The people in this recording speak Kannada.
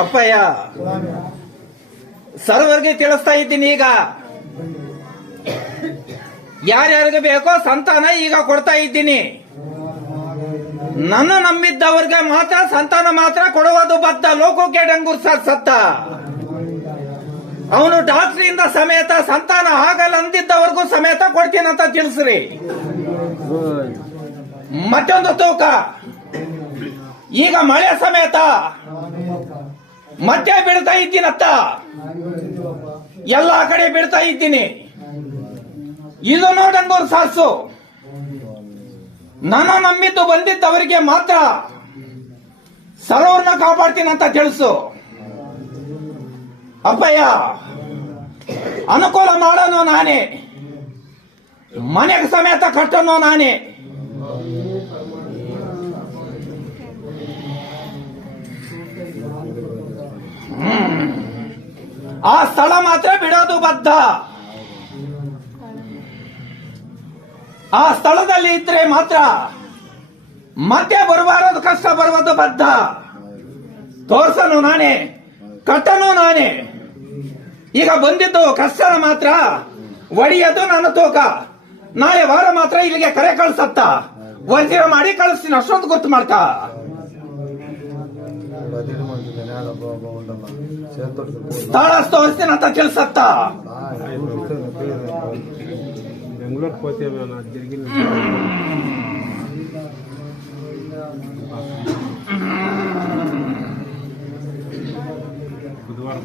ಅಪ್ಪಯ್ಯ, ಸರ್ವರ್ಗೆ ತಿಳಿಸ್ತಾ ಇದ್ದೀನಿ. ಈಗ ಯಾರ್ಯಾರಿಗೆ ಬೇಕೋ ಸಂತಾನ ಈಗ ಕೊಡ್ತಾ ಇದ್ದೀನಿ. ನನ್ನ ನಂಬಿದ್ದವ್ರಿಗೆ ಮಾತ್ರ ಸಂತಾನ ಮಾತ್ರ ಕೊಡುವುದು ಬದ್ಧ. ಲೋಕಕ್ಕೆ ಡಂಗೂರ್ ಸತ್ತ ಅವನು ಡಾಕ್ಟರಿಂದ ಸಮೇತ ಸಂತಾನ ಆಗಲ್ಲ ಅಂದಿದ್ದವರೆಗೂ ಸಮೇತ ಕೊಡ್ತೀನಂತ ತಿಳಿಸ್ರಿ. ಮತ್ತೊಂದು ತೂಕ, ಈಗ ಮಳೆ ಸಮೇತ ಮತ್ತೆ ಬಿಡ್ತಾ ಇದ್ದೀನತ್ತ, ಎಲ್ಲಾ ಕಡೆ ಬಿಡ್ತಾ ಇದ್ದೀನಿ. ಇದು ನೋಡಂಗೂರು ಸಾಸು. ನನ್ನ ನಂಬಿದ್ದು ಬಂದಿದ್ದವರಿಗೆ ಮಾತ್ರ ಸರ್ವರ್ನ ಕಾಪಾಡ್ತೀನಂತ ತಿಳಿಸು. ಅಪ್ಪಯ್ಯ, ಅನುಕೂಲ ಮಾಡೋನು ನಾನೇ, ಮನೆಗೆ ಸಮೇತ ಕಟ್ಟೋನು ನಾನೇ. ಆ ಸ್ಥಳ ಮಾತ್ರ ಬಿಡೋದು ಬದ್ಧ. ಆ ಸ್ಥಳದಲ್ಲಿ ಇದ್ರೆ ಮಾತ್ರ ಮತ್ತೆ ಬರಬಾರದು, ಕಷ್ಟ ಬರುವುದು ಬದ್ಧ. ತೋರ್ಸನು ನಾನೇ, ಕಟ್ಟನು ನಾನೇ. ಈಗ ಬಂದಿದ್ದು ಕಷ್ಟನ ಮಾತ್ರ ಒಡೆಯೋದು ನನ್ನ ತೂಕ. ನಾಳೆ ವಾರ ಮಾತ್ರ ಇಲ್ಲಿಗೆ ಕರೆ ಕಳ್ಸತ್ತ, ವಜ್ರ ಮಾಡಿ ಕಳಿಸ್ತೀನಿ. ಅಷ್ಟೊಂದು ಗೊತ್ತು ಮಾಡ್ಕ. ಸ್ಥಳ ತೋರಿಸ್ತೀನಿ ಅಂತ ತಿಳಿಸತ್ತ. ಬೆಂಗಳೂರು ಹೋಗ್ತೇವೆ ಬುಧವಾರ